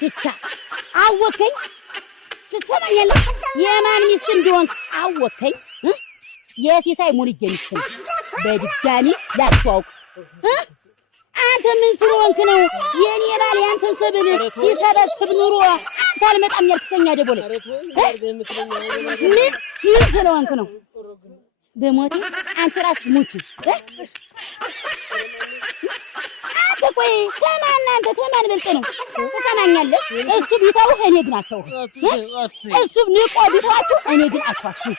ጉትቻ አወከኝ ስትሰማኛለህ የማን ሚስት እንደሆንክ አወከኝ የሲሳይ ሙልጌ ሚስት በድጋሚ ላስተዋውቅ አንተ ምን ስለሆንክ ነው የኔ ባል ያንተን ሰብል ይሰበስብ ኑሮ አንተ አልመጣም ያልከኛ ደቦለ ምን ስለሆንክ ነው በሞቴ አንተ ራስ ሙቺ አንተ ቆይ ከማን በልጥ ነው ተሰማኛለህ እሱ ቢታው እኔ ግን አታው እሱ ንቆ ቢታው እኔ ግን አትዋችሁ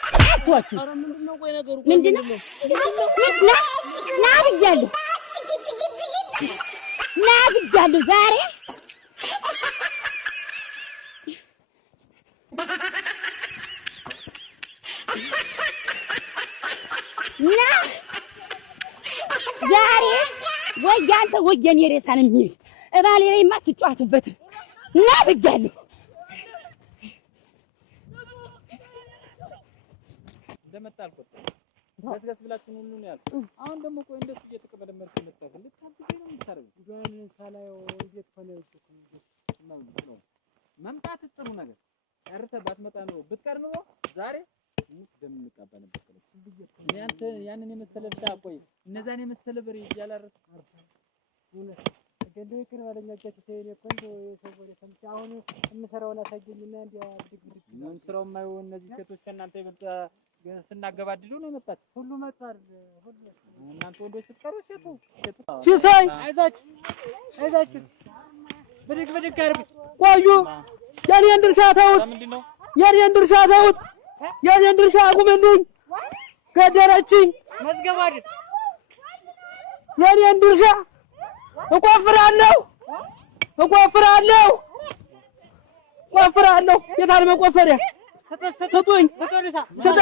ኧረ ምንድነው ቆይ ነገሩ ምንድነው ና ብያለሁ ዛሬ ዛሬ ወያንተ ወየኔ ሬሳን የሚይዝ እባሌ ላይ ማትጫወቱበት ና ብያለሁ እንደመጣልኩት ገስገስ ብላችሁ ሁሉ ነው ያልኩት አሁን ደግሞ ቆይ እንደሱ እየተቀበለ መልኩ መጣሁ ልታብቁ ነው የምታረጉት ጆን ሳላየው እንዴት ሆነ ነው መምጣት ጥሩ ነገር ጨርሰህ ባትመጣ ነው ብትቀር ነው ዛሬ እንደምንቀበል ነበር ያንተ ያንን የመሰለ ብቻ ቆይ እነዛን የመሰለ ብር ይያላረስ እውነት ገንዘብ ይከራለኛ ከተሰየኔ ኮንዶ የሰወረ ሰምቻ አሁን የምሰራውን አሳየኝና እንዲያ ድግድግ ምን ስራው ማይው እነዚህ ሴቶች እናንተ ይበልጥ ስናገባድሉ ነው የመጣች ሁሉ መጣር ሁሉ እናንተ ወንዶች ስትቀሩ ሴቱ ሲሳይ አይዛችሁ ብድግ አርብ ቆዩ የኔን ድርሻ ተውት ምንድነው የኔን ድርሻ ተውት የኔን ድርሻ አቁምልኝ ገደረችኝ መዝገባድ የኔን ድርሻ እቆፍራለሁ የታል መቆፈሪያ ስጡኝ ስጣ